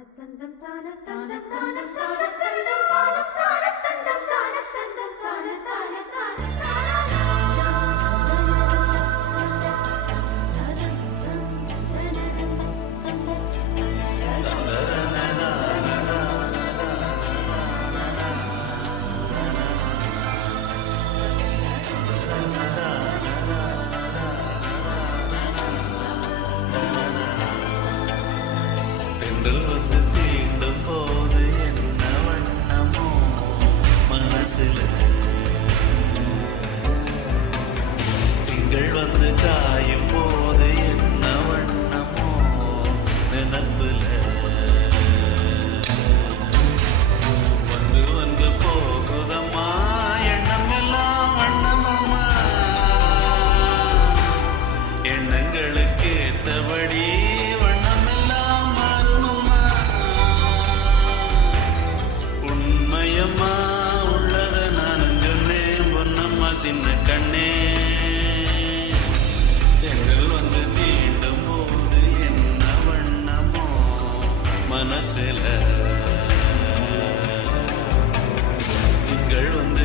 തനം തനം തനം തനം Del மனசுல. திங்கள் வந்து